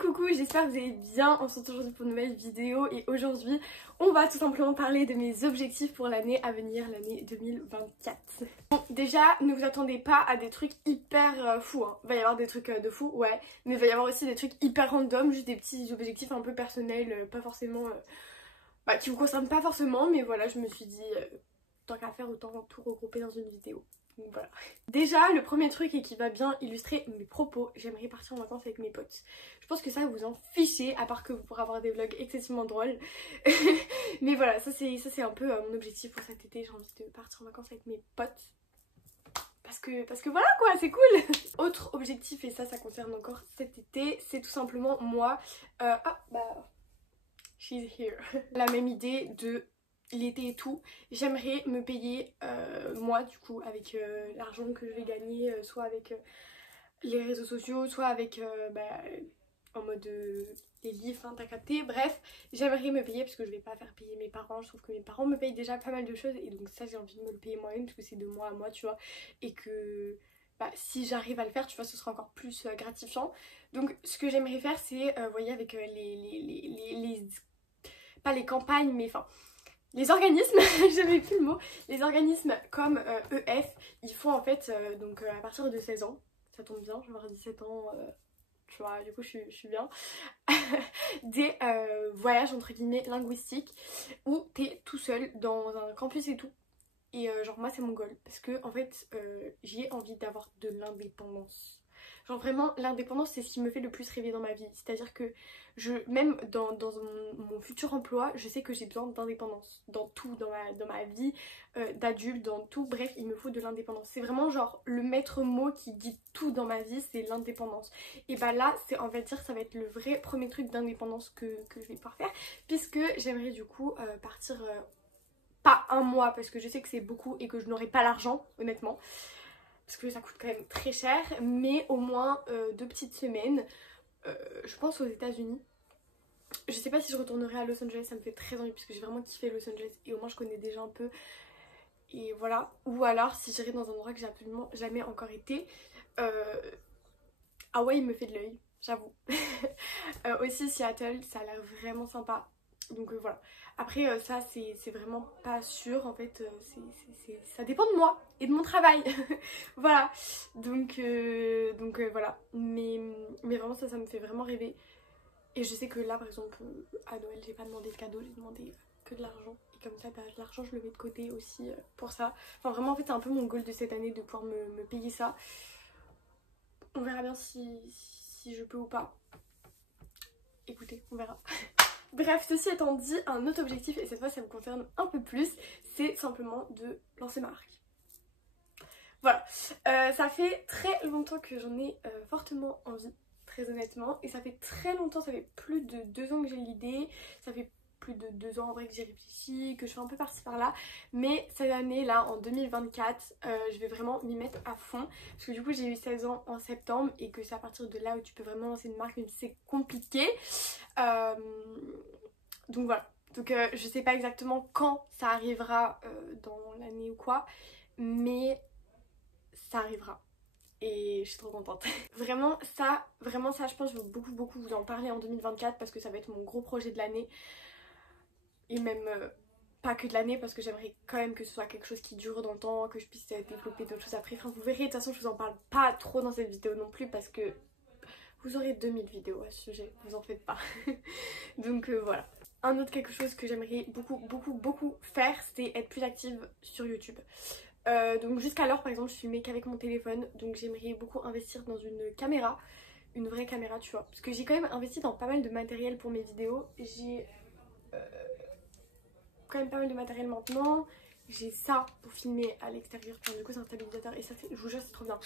coucou, j'espère que vous allez bien. On se retrouve aujourd'hui pour une nouvelle vidéo et aujourd'hui on va tout simplement parler de mes objectifs pour l'année à venir, l'année 2024. Bon, déjà ne vous attendez pas à des trucs hyper fous, hein. Il va y avoir des trucs de fous, ouais, mais il va y avoir aussi des trucs hyper random, juste des petits objectifs un peu personnels, pas forcément... qui vous concernent pas forcément, mais voilà, je me suis dit, tant qu'à faire autant tout regrouper dans une vidéo. Donc voilà. Déjà, le premier truc et qui va bien illustrer mes propos, j'aimerais partir en vacances avec mes potes. Je pense que ça vous en fichez, à part que vous pourrez avoir des vlogs excessivement drôles. Mais voilà, ça c'est un peu mon objectif pour cet été. J'ai envie de partir en vacances avec mes potes. Parce que voilà quoi, c'est cool. Autre objectif, et ça concerne encore cet été, c'est tout simplement moi. She's here. La même idée de l'été et tout, j'aimerais me payer moi du coup avec l'argent que je vais gagner, soit avec les réseaux sociaux, soit avec en mode les livres, hein, t'as capté, bref, j'aimerais me payer parce que je vais pas faire payer mes parents, je trouve que mes parents me payent déjà pas mal de choses et donc ça j'ai envie de me le payer moi-même parce que c'est de moi à moi, tu vois, et que si j'arrive à le faire, tu vois, ce sera encore plus gratifiant. Donc ce que j'aimerais faire c'est, vous voyez, avec pas les campagnes mais enfin les organismes, j'avais plus le mot, les organismes comme EF, ils font en fait, donc à partir de 16 ans, ça tombe bien, je vais avoir 17 ans, tu vois, du coup je suis bien, des voyages entre guillemets linguistiques où t'es tout seul dans un campus et tout. Et genre moi c'est mon goal, parce que en fait j'ai envie d'avoir de l'indépendance. Genre vraiment l'indépendance c'est ce qui me fait le plus rêver dans ma vie. C'est-à-dire que même dans mon futur emploi, je sais que j'ai besoin d'indépendance. Dans tout, dans ma vie d'adulte, dans tout, bref il me faut de l'indépendance. C'est vraiment genre le maître mot qui dit tout dans ma vie, c'est l'indépendance. Et bah là c'est, on va dire, ça va être le vrai premier truc d'indépendance que je vais pouvoir faire. Puisque j'aimerais du coup partir... pas un mois parce que je sais que c'est beaucoup et que je n'aurai pas l'argent honnêtement parce que ça coûte quand même très cher, mais au moins 2 petites semaines, je pense aux États-Unis. Je sais pas si je retournerai à Los Angeles, ça me fait très envie parce que j'ai vraiment kiffé Los Angeles et au moins je connais déjà un peu et voilà. Ou alors si j'irai dans un endroit que j'ai absolument jamais encore été, Hawaï il me fait de l'œil, j'avoue. Aussi Seattle, ça a l'air vraiment sympa. Donc voilà. Après ça c'est vraiment pas sûr en fait, ça dépend de moi et de mon travail. Voilà. Donc voilà. Mais vraiment ça me fait vraiment rêver. Et je sais que là par exemple à Noël j'ai pas demandé de cadeau, j'ai demandé que de l'argent. Et comme ça l'argent je le mets de côté aussi pour ça. Enfin vraiment en fait c'est un peu mon goal de cette année de pouvoir me payer ça. On verra bien si je peux ou pas. Écoutez, on verra. Bref, ceci étant dit, un autre objectif, et cette fois ça me concerne un peu plus, c'est simplement de lancer ma marque. Voilà, ça fait très longtemps que j'en ai fortement envie, très honnêtement, et ça fait très longtemps, ça fait plus de 2 ans que j'ai l'idée, ça fait plus de 2 ans en vrai que j'y réfléchis, que je fais un peu par-ci par-là, mais cette année là, en 2024, je vais vraiment m'y mettre à fond, parce que du coup j'ai eu 16 ans en septembre, et que c'est à partir de là où tu peux vraiment lancer une marque, même si c'est compliqué. Donc voilà, donc je sais pas exactement quand ça arrivera dans l'année ou quoi, mais ça arrivera et je suis trop contente. Vraiment ça je pense que je veux beaucoup vous en parler en 2024 parce que ça va être mon gros projet de l'année et même pas que de l'année parce que j'aimerais quand même que ce soit quelque chose qui dure dans le temps, que je puisse développer d'autres choses après. Enfin vous verrez, de toute façon je vous en parle pas trop dans cette vidéo non plus parce que vous aurez 2000 vidéos à ce sujet, vous en faites pas. Donc voilà. Un autre quelque chose que j'aimerais beaucoup faire, c'est être plus active sur YouTube. Donc jusqu'alors par exemple je filmais qu'avec mon téléphone, donc j'aimerais beaucoup investir dans une caméra, une vraie caméra tu vois, parce que j'ai quand même investi dans pas mal de matériel pour mes vidéos, j'ai quand même pas mal de matériel maintenant, j'ai ça pour filmer à l'extérieur, du coup c'est un stabilisateur et ça je vous jure c'est trop bien.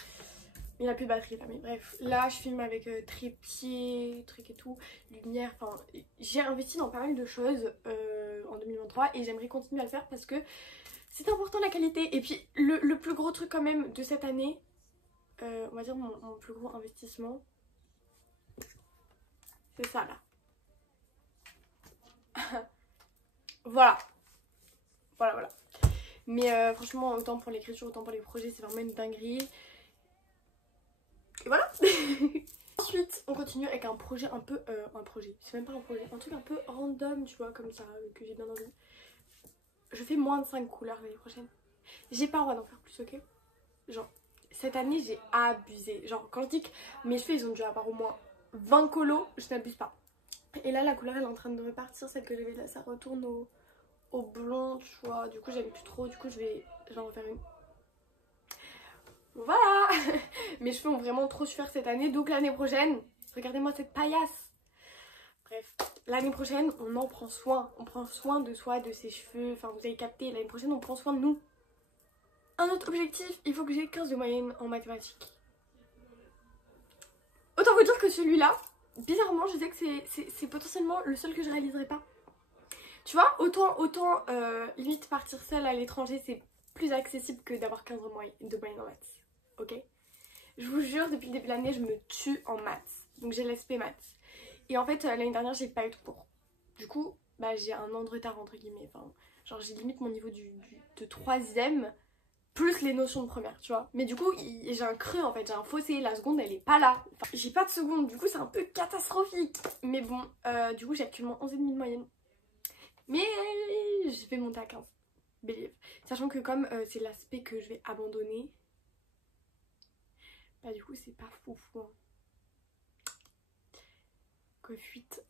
Il n'y a plus de batterie là, mais bref, là je filme avec trépied, truc et tout, lumière, enfin j'ai investi dans pas mal de choses en 2023 et j'aimerais continuer à le faire parce que c'est important la qualité. Et puis le plus gros truc quand même de cette année, on va dire mon plus gros investissement, c'est ça là. Voilà. Mais franchement autant pour l'écriture, autant pour les projets, c'est vraiment une dinguerie. Et voilà. Ensuite, on continue avec un projet un peu... un projet, c'est même pas un projet, un truc un peu random, tu vois, comme ça, que j'ai bien envie. Je fais moins de 5 couleurs l'année prochaine. J'ai pas le droit d'en faire plus, ok? Genre, cette année, j'ai abusé. Genre, quand je dis que mes cheveux, ils ont dû avoir au moins 20 colos, je n'abuse pas. Et là, la couleur, elle est en train de repartir, celle que j'avais là, ça retourne au blond, tu vois. Du coup, j'aime plus trop, du coup, je vais en refaire une. Voilà. Mes cheveux ont vraiment trop su faire cette année, donc l'année prochaine, regardez-moi cette paillasse. Bref, l'année prochaine, on en prend soin. On prend soin de soi, de ses cheveux. Enfin, vous avez capté, l'année prochaine, on prend soin de nous. Un autre objectif, il faut que j'ai 15 de moyenne en mathématiques. Autant vous dire que celui-là, bizarrement, je sais que c'est potentiellement le seul que je réaliserai pas. Tu vois, autant limite partir seule à l'étranger, c'est plus accessible que d'avoir 15 de moyenne en maths. Ok? Je vous jure, depuis le début de l'année, je me tue en maths. Donc j'ai l'SP maths. Et en fait, l'année dernière, j'ai pas eu de cours. Du coup, bah, j'ai un an de retard, entre guillemets. Enfin, genre, j'ai limite mon niveau de 3ème, plus les notions de première, tu vois. Mais du coup, j'ai un creux, en fait. J'ai un fossé. La seconde, elle est pas là. Enfin, j'ai pas de seconde. Du coup, c'est un peu catastrophique. Mais bon, du coup, j'ai actuellement 11,5 de moyenne. Mais je vais monter à 15. Believe. Sachant que comme c'est l'aspect que je vais abandonner, bah du coup, c'est pas fou. Hein. Quoi, fuite.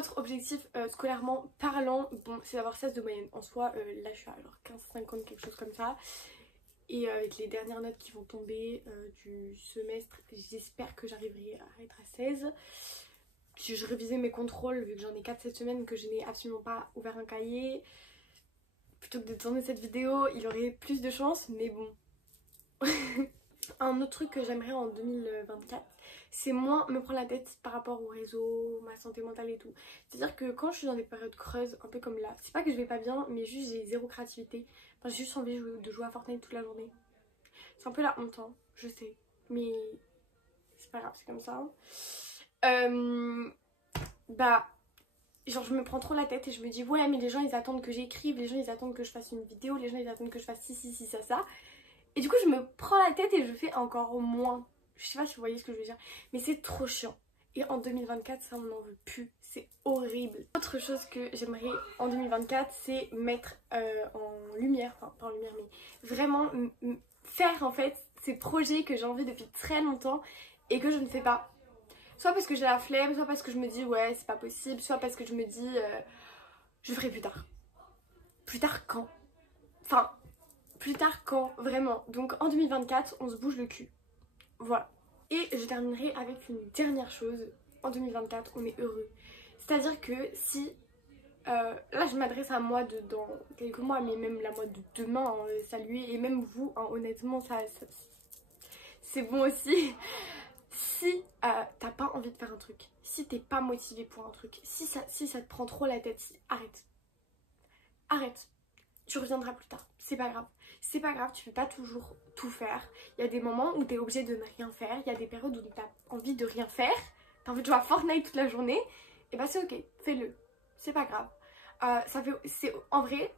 Autre objectif scolairement parlant, bon, c'est d'avoir 16 de moyenne. En soi, là je suis à genre 15-50, quelque chose comme ça. Et avec les dernières notes qui vont tomber du semestre, j'espère que j'arriverai à être à 16. Si je révisais mes contrôles, vu que j'en ai 4 cette semaine, que je n'ai absolument pas ouvert un cahier, plutôt que de tourner cette vidéo, il y aurait plus de chance, mais bon. Un autre truc que j'aimerais en 2024, c'est moins me prendre la tête par rapport au réseau, ma santé mentale et tout. C'est-à-dire que quand je suis dans des périodes creuses, un peu comme là, c'est pas que je vais pas bien, mais juste j'ai zéro créativité. Enfin, j'ai juste envie de jouer à Fortnite toute la journée. C'est un peu la honte, hein, je sais. Mais c'est pas grave, c'est comme ça. Bah, genre je me prends trop la tête et je me dis ouais mais les gens ils attendent que j'écrive, les gens ils attendent que je fasse une vidéo, les gens ils attendent que je fasse ci, ça. Et du coup je me prends la tête et je fais encore moins. Je sais pas si vous voyez ce que je veux dire. Mais c'est trop chiant. Et en 2024 ça on n'en veut plus. C'est horrible. Autre chose que j'aimerais en 2024 c'est mettre en lumière. Enfin pas en lumière mais vraiment faire en fait ces projets que j'ai envie depuis très longtemps et que je ne fais pas. Soit parce que j'ai la flemme, soit parce que je me dis ouais c'est pas possible, soit parce que je me dis je ferai plus tard. Plus tard quand? Enfin plus tard quand, vraiment. Donc en 2024, on se bouge le cul. Voilà. Et je terminerai avec une dernière chose. En 2024, on est heureux. C'est-à-dire que si... là, je m'adresse à moi dans quelques mois, mais même la moi de demain, hein, saluer. Et même vous, hein, honnêtement, ça c'est bon aussi. Si t'as pas envie de faire un truc, si t'es pas motivé pour un truc, si ça te prend trop la tête, arrête. Arrête. Tu reviendras plus tard. C'est pas grave. C'est pas grave, tu peux pas toujours tout faire. Il y a des moments où t'es obligé de ne rien faire. Il y a des périodes où t'as envie de rien faire. T'as envie de jouer à Fortnite toute la journée. Et bah c'est ok, fais-le. C'est pas grave. En vrai,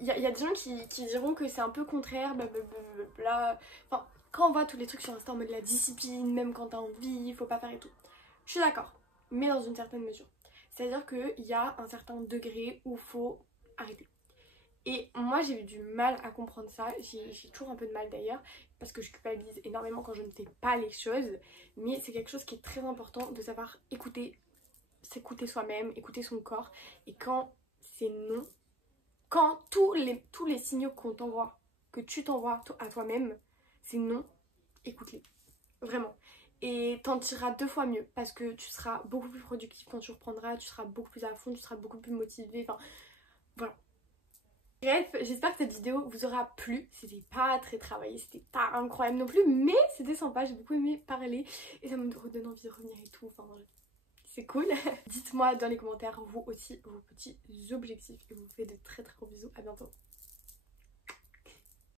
il y a des gens qui diront que c'est un peu contraire, blablabla. Enfin, quand on voit tous les trucs sur Insta en mode la discipline, même quand t'as envie, il faut pas faire et tout. Je suis d'accord, mais dans une certaine mesure. C'est-à-dire qu'il y a un certain degré où il faut arrêter. Et moi j'ai eu du mal à comprendre ça, j'ai toujours un peu de mal d'ailleurs, parce que je culpabilise énormément quand je ne fais pas les choses, mais c'est quelque chose qui est très important de savoir écouter, s'écouter soi-même, écouter son corps, et quand c'est non, quand tous les signaux qu'on t'envoie, que tu t'envoies à toi-même, c'est non, écoute-les, vraiment. Et t'en tireras 2 fois mieux, parce que tu seras beaucoup plus productif quand tu reprendras, tu seras beaucoup plus à fond, tu seras beaucoup plus motivé, enfin voilà. Bref, j'espère que cette vidéo vous aura plu. C'était pas très travaillé, c'était pas incroyable non plus, mais c'était sympa, j'ai beaucoup aimé parler et ça me redonne envie de revenir et tout, enfin c'est cool. Dites-moi dans les commentaires vous aussi vos petits objectifs et je vous fais de très très gros bisous, à bientôt.